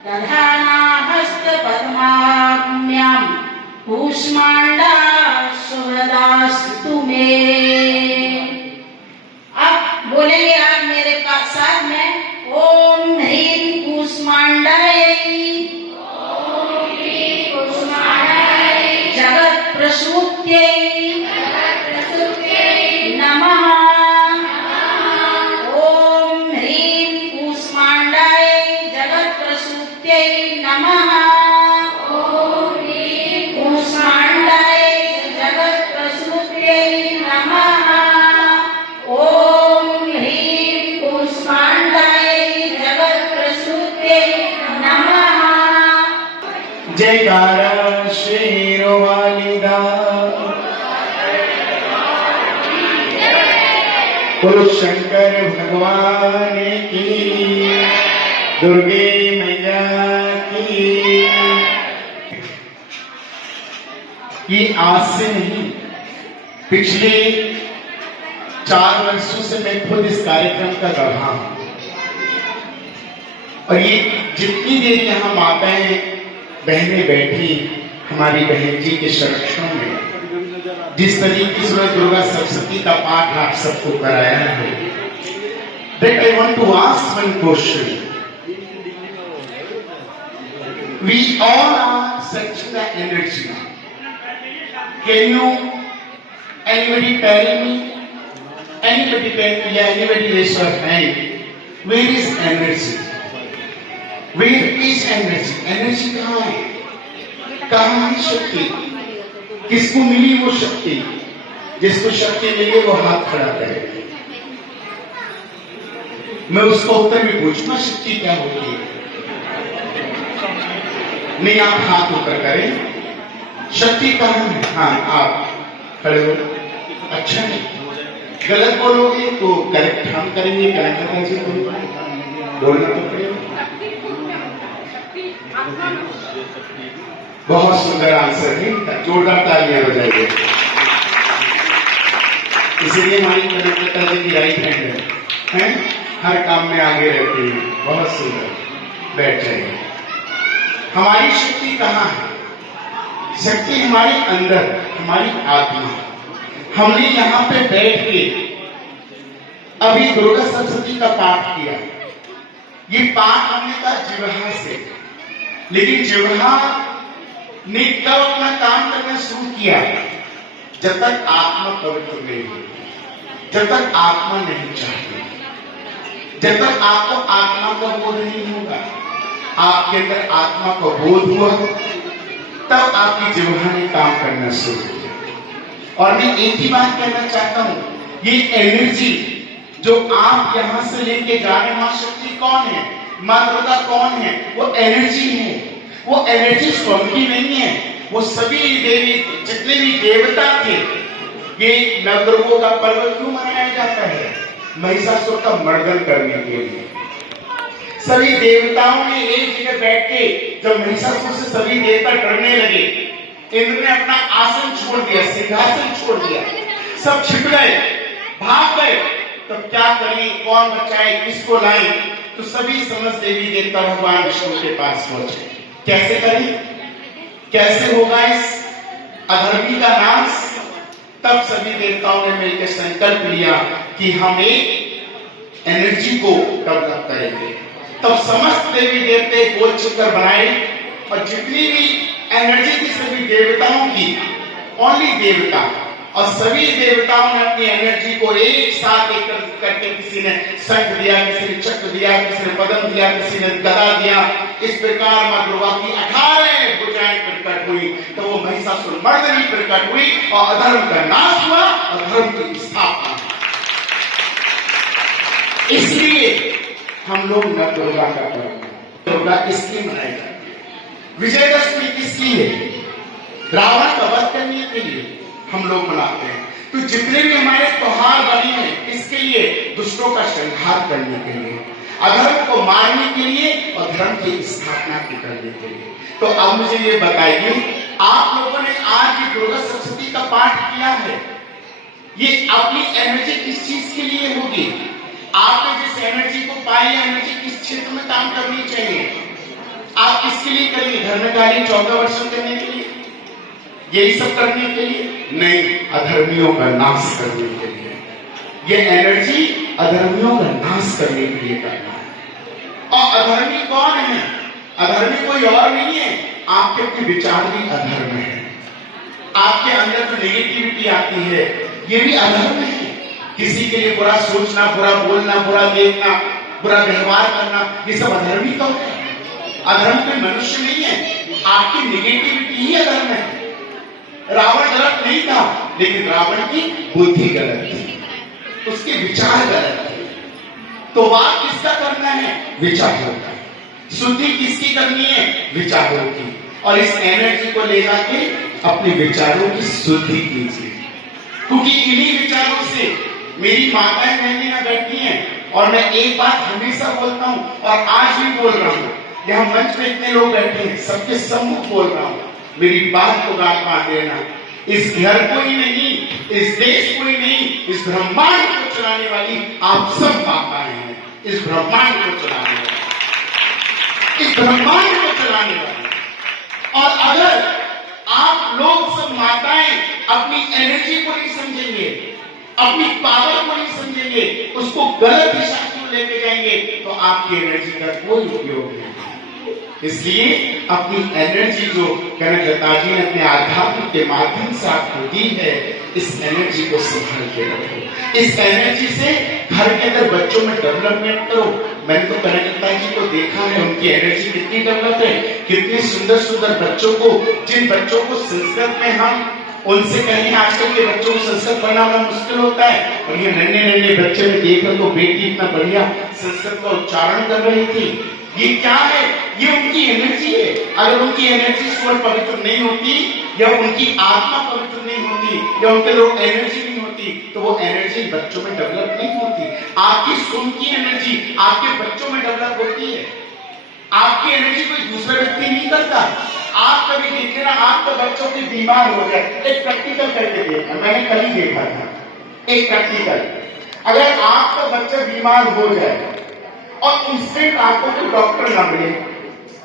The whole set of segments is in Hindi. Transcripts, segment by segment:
दधाना हस्तपद्माभ्यां कूष्मांडा सुहृदास्तु मे। अब बोलेंगे आप मेरे साथ में, ओम ह्रीं कूष्मांडाय जगत प्रसूत्यै नमः। ओम ह्रीं कूष्मांडाय जगत प्रसूत्यै नमः। कूष्मांडाय जगत प्रसूत्यै नमः। ओम ह्रीं कूष्मांडाय जगत प्रसूत्यै नमः। जयकारा शेरों वाली दा, बोलो शंकर भगवान की, दुर्गे मैया की। ये आज से नहीं, पिछले 4 वर्षों से मैं खुद इस कार्यक्रम का गवाह हूं। और ये जितनी देर यहाँ माताएं बहनें बैठी हमारी बहन जी के संरक्षण में, जिस तरीके से दुर्गा सप्तशती का पाठ आप सबको कराया है, that I want to ask one question. We all are searching the energy. Can you anybody tell me? Anybody raise your hand? Where is energy? Where is energy? Energy कहाँ है? कहाँ है शक्ति? किसको मिली वो शक्ति? जिसको शक्ति मिली वो हाथ खड़ा करे। मैं उसको उत्तर भी पूछूंगा, शक्ति क्या होती है? नहीं, आप हाथ ऊपर करें। शक्ति कहाँ है? हाँ, आप खड़े हो। अच्छा नहीं, गलत बोलोगे तो करेक्ट हम करेंगे, करेक्ट बोलना तो पड़ेगा। बहुत सुंदर आंसर है, जोरदार तालियां बजाइए। इसीलिए हमारी कनकलता जी की राइट हैंड है, हर काम में आगे रहती है। बहुत सुंदर, बैठ जाइए। हमारी शक्ति कहाँ है? शक्ति हमारे अंदर, हमारी आत्मा। हमने यहाँ पे बैठ के अभी दुर्गा सप्तशती का पाठ किया। ये पाठ हमने कहा जिह्वा से, लेकिन जिह्वा ने तब अपना काम करना शुरू किया जब तक आत्मा पवित्र नहीं हुई, जब तक आत्मा नहीं चाहती, जब तक आपको आत्मा का बोध नहीं होगा, आपके अंदर आत्मा का बोध हुआ, तब आपकी जिह्वा ने काम करना शुरू किया। और मैं एक ही बात कहना चाहता हूं, ये एनर्जी जो आप यहां से लेके जा रहे हैं, मां शक्ति कौन है, मां दुर्गा कौन है? वो एनर्जी है। वो एनर्जी स्वयं की नहीं है। वो सभी देवी, जितने भी देवता थे, ये नवदुर्गों का पर्व क्यों मनाया जाता है? महिषासुर का मर्दन करने के लिए। सभी देवताओं ने एक जगह बैठ के, जब महिषासुर से सभी देवता डरने लगे, इंद्र ने अपना आसन छोड़ दिया, सिंहासन छोड़ दिया, सब छिप गए, भाग गए। तो क्या करें, कौन बचाए, किसको लाए? तो सभी समस्त देवी देवता भगवान विष्णु के पास पहुंचे। कैसे करें, कैसे होगा इस अधर्मी का नाश? तब सभी देवताओं ने मिलकर संकल्प लिया कि हम एक एनर्जी को डेवलप करेंगे। तब समस्त देवी देवते गोल चक्कर बनाए और जितनी भी एनर्जी थी सभी देवताओं की, ओनली देवता, और सभी देवताओं ने अपनी एनर्जी को एक साथ एक करके, किसी ने शंख दिया, किसी ने चक्र दिया, किसी ने पद्म दिया, किसी ने गदा दिया। इस प्रकार मां दुर्गा की 18 भुजाएं प्रकट हुई। तो वो महिषासुर मर्दनी प्रकट हुई और अधर्म का नाश हुआ और धर्म की स्थापना। इसलिए हम लोग न दुर्गा का पर्व, दुर्गा इसलिए मनाई जाती है। विजयदशमी किसकी है? रावण का वध करने के लिए हम लोग मनाते हैं। तो जितने भी हमारे त्योहार बने हैं, इसके लिए दुष्टों का संहार करने के लिए, अधर्म को मारने के लिए और धर्म की स्थापना करने के लिए। तो अब मुझे ये बताइए, आप लोगों ने आज ये दुर्गा सप्तशती का पाठ किया है, ये अपनी एनर्जी किस चीज के लिए होगी? आपने जिस एनर्जी को पाई, एनर्जी किस क्षेत्र में काम करनी चाहिए? किसके लिए करिए? घर में गाली चौका वर्षण करने के लिए, यही सब करने के लिए नहीं, अधर्मियों का नाश करने के लिए। ये एनर्जी अधर्मियों का नाश करने के लिए करना है। और अधर्मी कौन है? अधर्मी कोई और नहीं है, आपके अपने विचार भी अधर्म है। आपके अंदर जो नेगेटिविटी आती है ये भी अधर्म है। किसी के लिए बुरा सोचना, बुरा बोलना, बुरा देखना, बुरा व्यवहार करना, ये सब अधर्मी तो है। अधर्म कोई मनुष्य नहीं है, आपकी नेगेटिविटी ही अधर्म है। रावण गलत नहीं था, लेकिन रावण की बुद्धि गलत थी, उसके विचार गलत थे। तो बात किसका करना है? विचारों का। शुद्धि किसकी करनी है? विचारों की। और इस एनर्जी को ले जाके अपने विचारों की शुद्धि कीजिए, क्योंकि इन्हीं विचारों से मेरी माताएं बहनें यहाँ बैठी हैं। और मैं एक बात हमेशा बोलता हूँ और आज भी बोल रहा हूँ, यहाँ मंच में इतने लोग बैठे हैं, सबके सम्मुख बोल रहा हूँ, मेरी बात को गांठ बांध देना। इस घर को ही नहीं, इस देश को ही नहीं, इस ब्रह्मांड को चलाने वाली आप सब माताएं हैं। इस ब्रह्मांड को चलाने वाली, इस ब्रह्मांड को चलाने वाली। और अगर आप लोग सब माताएं अपनी एनर्जी को नहीं समझेंगे, अपनी पावर को नहीं समझेंगे, उसको गलत दिशा में लेके जाएंगे, तो आपकी एनर्जी का कोई उपयोग नहीं। इसलिए अपनी एनर्जी जो कनकलता जी ने अपने आध्यात्म के माध्यम से आपको दी है, इस एनर्जी को संभाल के रखो। इस एनर्जी से घर के अंदर बच्चों में डेवलपमेंट करो। मैंने तो कनकलता जी को देखा है, उनकी एनर्जी कितनी डेवलप है, कितने सुंदर सुंदर बच्चों को, जिन बच्चों को संस्कृत में हम उनसे कहें, आजकल के बच्चों को संस्कृत पढ़ना बड़ा मुश्किल होता है, और ये नन्हे नन्हे बच्चे में देखकर तो बेटी इतना बढ़िया संस्कृत का उच्चारण कर रही थी। ये क्या है? ये उनकी एनर्जी है। अगर उनकी एनर्जी स्वर पवित्र नहीं होती, या उनकी आत्मा पवित्र नहीं होती, या उनके लोग एनर्जी नहीं होती, तो वो एनर्जी बच्चों में डेवलप नहीं होती। आपकी सुन की एनर्जी आपके बच्चों में डेवलप होती है। आपकी एनर्जी कोई दूसरा व्यक्ति नहीं करता। आप कभी देखे ना, आपके बच्चों के बीमार हो जाए, एक प्रैक्टिकल करके देखा, मैंने कल ही देखा था एक प्रैक्टिकल। अगर आपका बच्चा बीमार हो जाए और इंस्टेंट आपको कोई डॉक्टर ना मिले,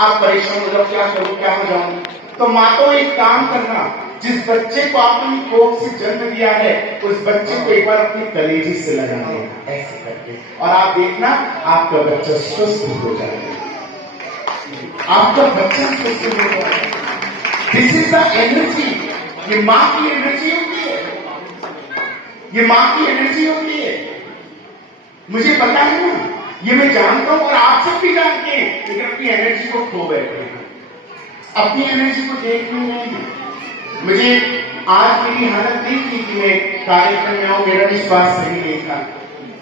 आप परेशान हो जाओ, क्या करूं, क्या हो जाऊं, तो माँ तो एक काम करना, जिस बच्चे को आपने कोख से जन्म दिया है, उस बच्चे को एक बार अपनी कलेजी से लगा देना, ऐसे करके, और आप देखना आपका बच्चा स्वस्थ हो जाएगा। आपका बच्चा स्वस्थ हो जाएगा। This is the energy. ये माँ की एनर्जी होती है, ये माँ की एनर्जी होती है। मुझे पता है ना, ये मैं जानता हूं और आप सब भी जानते हैं, लेकिन अपनी एनर्जी को खो बैठे हैं, अपनी एनर्जी को देख नहीं रहे हैं। मुझे आज मेरी हालत नहीं थी कि मैं कार्यक्रम में आऊं, मेरा विश्वास सही नहीं था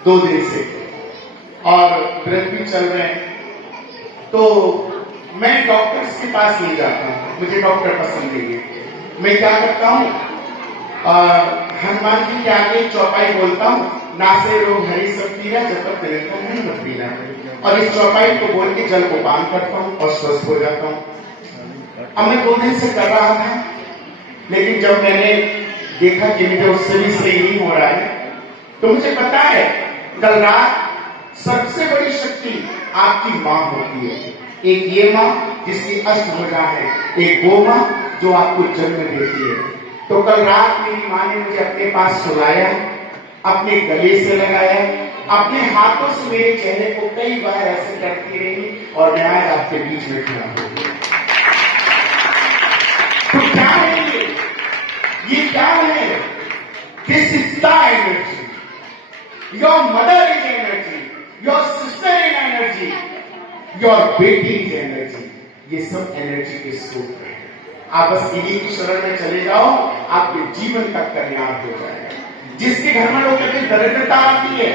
2 दिन से, और व्रत भी चल रहे हैं, तो मैं डॉक्टर्स के पास नहीं जाता हूं, मुझे डॉक्टर पसंद नहीं है। मैं क्या करता हूं, हनुमान जी के आगे चौपाई बोलता हूं, नासे रोग हरी सब पीना, जब तक निरंतर नहीं मत पीना, और इस चौपाई को बोल के जल को पान करता हूं और स्वस्थ हो जाता हूं। अब मैं 2 दिन से कर रहा था, लेकिन जब मैंने देखा कि मुझे उससे भी सही नहीं हो रहा है, तो मुझे पता है कल रात सबसे बड़ी शक्ति आपकी माँ होती है। एक ये माँ जिसकी अष्टभुजा है, एक वो माँ जो आपको जन्म देती है। तो कल रात मेरी माँ ने मुझे अपने पास सुलाया, अपने गले से लगाया, अपने हाथों से मेरे चेहरे को कई बार ऐसे करती रही, और मैं आज आपके बीच में खड़ा हो गया। तो क्या है ये क्या है? This is the energy. Your mother is energy, your sister is energy, your बेटी इज एनर्जी। ये सब एनर्जी के स्रोत है। आप बस इन्हीं की शरण में चले जाओ, आपके जीवन का कल्याण हो जाएगा। जिसके घर में लोग कहते दरिद्रता आती है,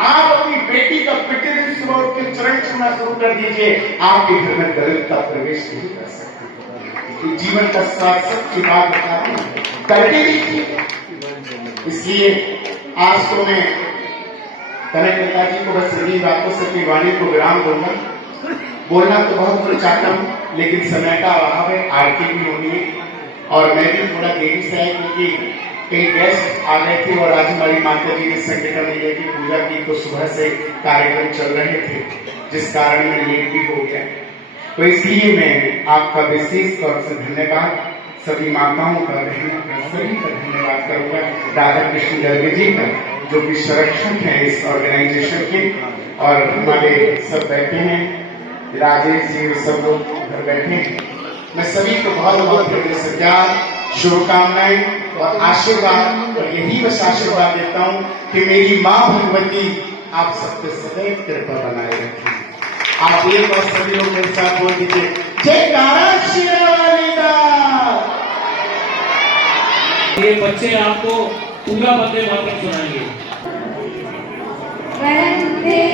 आप अपनी बेटी का पिछले दिन सुबह उठ के चरण छूना शुरू कर दीजिए, आपके घर में दरिद्रता प्रवेश नहीं कर सकती। जीवन का सार्थक की बात बता रहा हूं, करके देखिए। इसलिए आज तो मैं कनकलता जी को बस इन्हीं बातों से अपनी वाणी को विराम दूंगा। बोलना तो बहुत कुछ चाहता हूँ, लेकिन समय का अभाव है, आरती भी होनी है, और मैं भी थोड़ा देरी से आया क्योंकि कई गेस्ट आ गए थे, और आज हमारी माता जी ने संकट मैया की पूजा की, तो सुबह से कार्यक्रम चल रहे थे, जिस कारण मैं लेट भी हो गया। तो इसलिए मैं आपका विशेष तौर से धन्यवाद, सभी माताओं का, बहनों का, सभी का धन्यवाद करूंगा। राधा कृष्ण गर्ग जी का, जो कि संरक्षक हैं इस ऑर्गेनाइजेशन के, और हमारे सब बैठे हैं, राजेश जी सब लोग घर बैठे हैं। मैं सभी को बहुत बहुत हृदय से प्यार, शुभकामनाएं और आशीर्वाद, और यही बस आशीर्वाद देता हूँ कि मेरी माँ भगवती आप सबके सदैव कृपा बनाए रखें। आप एक और सभी लोग मेरे साथ बोल दीजिए, जयकारा शेरावाली का। ये बच्चे आपको पूरा वंदे मातरम सुनाएंगे। वंदे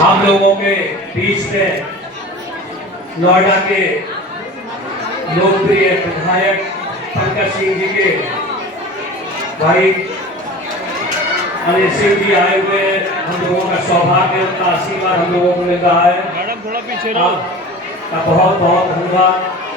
हम लोगों के बीच में नोएडा के लोकप्रिय विधायक पंकज सिंह जी के भाई अनिल सिंह जी आए हुए, हम लोगों का सौभाग्य, उनका आशीर्वाद हम लोगों को मिल रहा है। मैडम थोड़ा पीछे रहो। बहुत बहुत धन्यवाद।